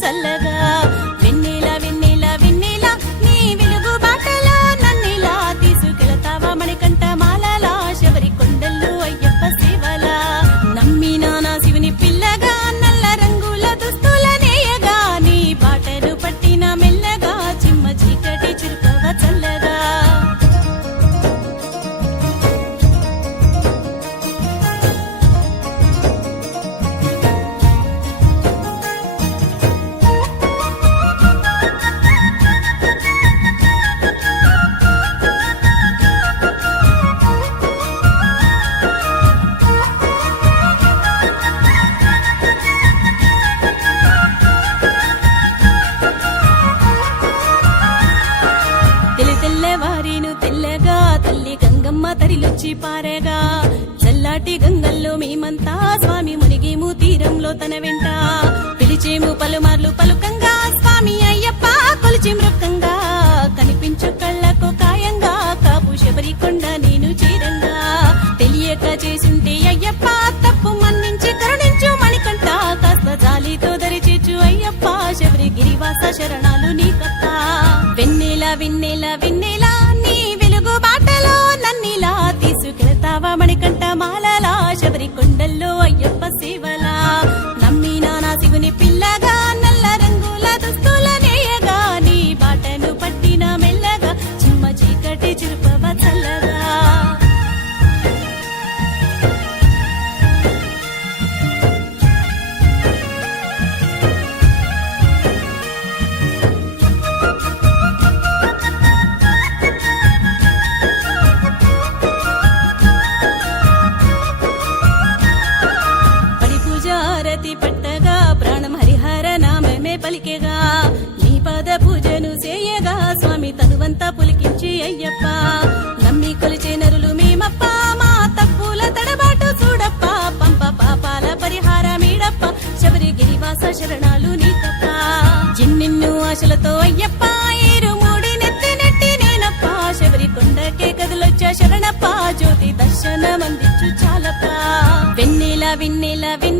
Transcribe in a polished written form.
చల్లగా వెన్నెల వెన్నెల వెన్నెల నీ వెలుగు బాటలో నన్నిలా తీసుకెళతావా మణికంఠ మాలలా శబరి కొండల్లో అయ్యప్ప సేవలా నమ్మినా నా శివుని పిల్లగా నల్ల రంగుల దుస్తుల నేయగా నీ బాటను పట్టిన మెల్లగా చిమ్మ చీకటి చిరుకవ చల్లగా తెల్లవారిను తెల్లగా తల్లి గంగమ్మ తరిలొచ్చి పారేగా చల్లాటి గంగల్లో మేమంతా స్వామి మునిగేము తీరంలో తన వెంట పిలిచేము పలుమార్లు పలుకంగా స్వామి అయ్యప్ప కొలిచి మృక్కంగా కనిపించు కళ్ళకు కాయంగా కాపు శబరి కొండ నేను చీరంగా తెలియక చేసుంటే అయ్యప్ప తప్పు మన్నించి కరుణించు మణికంఠ కాస్త జాలితో దరిచేచు అయ్యప్ప శబరి గిరివాస శరణాలు నీకత్త వెన్నెల వెన్నెల వెన్నెల నీ వెలుగు బాటలో నన్నిలా తీసుకెళతావా మణికంఠ మాలలా శబరి కొండల్లో అయ్యప్ప సేవలా నమ్మినా నా శివుని పిల్లగా నల్ల రంగుల దుస్తుల నేయగా నీ బాటను పట్టిన మెల్లగా చిమ్మ చీకటి చిరుపవ చల్లగా పట్టగా ప్రాణం హరిహర నామమే పలికేగా నీ పాద పూజను చేయగా స్వామి తనువంతా పులికించి అయ్యప్ప నమ్మి కొలిచే నరులు మేమప్ప మా తప్పుల తడబాటు చూడప్ప పంప పాపాల పరిహారమీడప్ప శబరి గిరివాస శరణాలు నీకప్ప ఎన్నెన్నో ఆశలతో అయ్యప్ప ఏరు మూడి నెత్తి నెట్టి నేనప్ప శబరి కొండకే కదులొచ్చా శరణప్ప జ్యోతి దర్శనమందించు చాలప్ప వెన్నెల వెన్నెల వెన్నెల